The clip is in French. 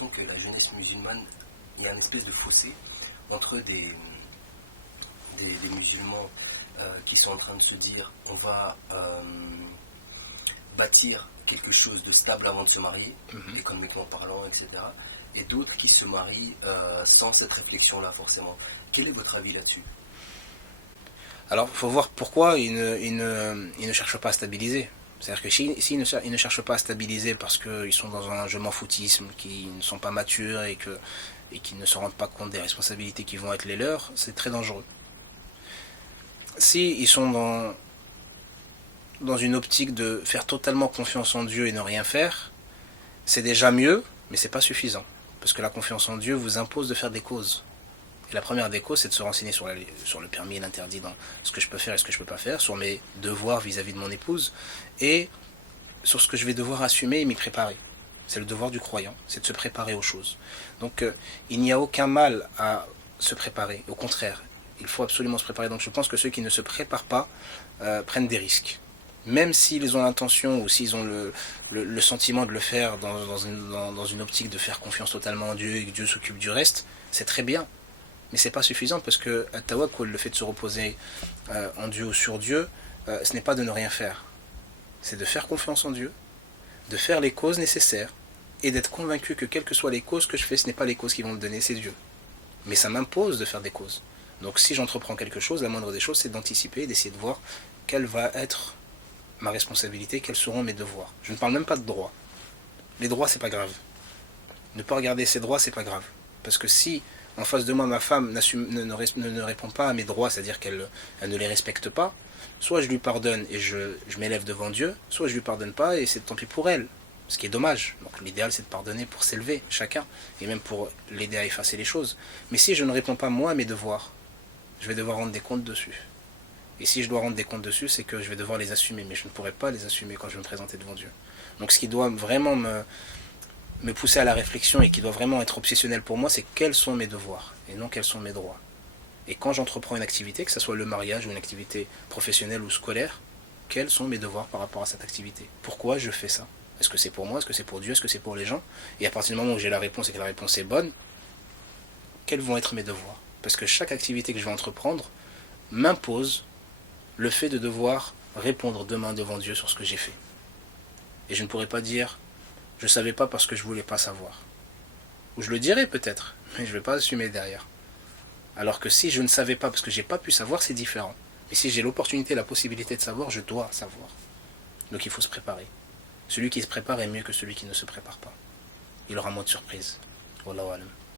l'impression que la jeunesse musulmane, il y a une espèce de fossé entre des musulmans qui sont en train de se dire on va bâtir quelque chose de stable avant de se marier, économiquement parlant, etc. Et d'autres qui se marient sans cette réflexion-là forcément. Quel est votre avis là-dessus? Alors, il faut voir pourquoi ils ne cherchent pas à stabiliser. C'est-à-dire que s'ils ne cherchent pas à stabiliser parce qu'ils sont dans un je m'en foutisme, qu'ils ne sont pas matures et qu'ils ne se rendent pas compte des responsabilités qui vont être les leurs, c'est très dangereux. S'ils sont dans une optique de faire totalement confiance en Dieu et ne rien faire, c'est déjà mieux, mais c'est pas suffisant. Parce que la confiance en Dieu vous impose de faire des causes. Et la première des causes, c'est de se renseigner sur le permis et l'interdit dans ce que je peux faire et ce que je peux pas faire, sur mes devoirs vis-à-vis de mon épouse, et sur ce que je vais devoir assumer et m'y préparer. C'est le devoir du croyant, c'est de se préparer aux choses. Donc il n'y a aucun mal à se préparer, au contraire, il faut absolument se préparer. Donc je pense que ceux qui ne se préparent pas prennent des risques. Même s'ils ont l'intention ou s'ils ont le sentiment de le faire dans une optique de faire confiance totalement en Dieu et que Dieu s'occupe du reste, c'est très bien. Mais c'est pas suffisant parce que at-tawakkul, le fait de se reposer en Dieu ou sur Dieu, ce n'est pas de ne rien faire. C'est de faire confiance en Dieu, de faire les causes nécessaires et d'être convaincu que quelles que soient les causes que je fais, ce n'est pas les causes qui vont me donner, c'est Dieu. Mais ça m'impose de faire des causes. Donc si j'entreprends quelque chose, la moindre des choses, c'est d'anticiper et d'essayer de voir quelle va être ma responsabilité, quels seront mes devoirs. Je ne parle même pas de droits. Les droits, c'est pas grave. Ne pas regarder ses droits, c'est pas grave. Parce que si en face de moi, ma femme ne répond pas à mes droits, c'est-à-dire qu'elle ne les respecte pas, soit je lui pardonne et je m'élève devant Dieu, soit je lui pardonne pas et c'est tant pis pour elle. Ce qui est dommage. Donc l'idéal, c'est de pardonner pour s'élever, chacun, et même pour l'aider à effacer les choses. Mais si je ne réponds pas moi à mes devoirs, je vais devoir rendre des comptes dessus. Et si je dois rendre des comptes dessus, c'est que je vais devoir les assumer, mais je ne pourrai pas les assumer quand je vais me présenter devant Dieu. Donc ce qui doit vraiment me pousser à la réflexion et qui doit vraiment être obsessionnel pour moi, c'est quels sont mes devoirs et non quels sont mes droits. Et quand j'entreprends une activité, que ce soit le mariage ou une activité professionnelle ou scolaire, quels sont mes devoirs par rapport à cette activité? Pourquoi je fais ça? Est-ce que c'est pour moi? Est-ce que c'est pour Dieu? Est-ce que c'est pour les gens? Et à partir du moment où j'ai la réponse et que la réponse est bonne, quels vont être mes devoirs? Parce que chaque activité que je vais entreprendre m'impose le fait de devoir répondre demain devant Dieu sur ce que j'ai fait. Et je ne pourrais pas dire je ne savais pas parce que je ne voulais pas savoir. Ou je le dirais peut-être, mais je ne vais pas assumer derrière. Alors que si je ne savais pas parce que je n'ai pas pu savoir, c'est différent. Mais si j'ai l'opportunité, la possibilité de savoir, je dois savoir. Donc il faut se préparer. Celui qui se prépare est mieux que celui qui ne se prépare pas. Il aura moins de surprises. Wallahu alam.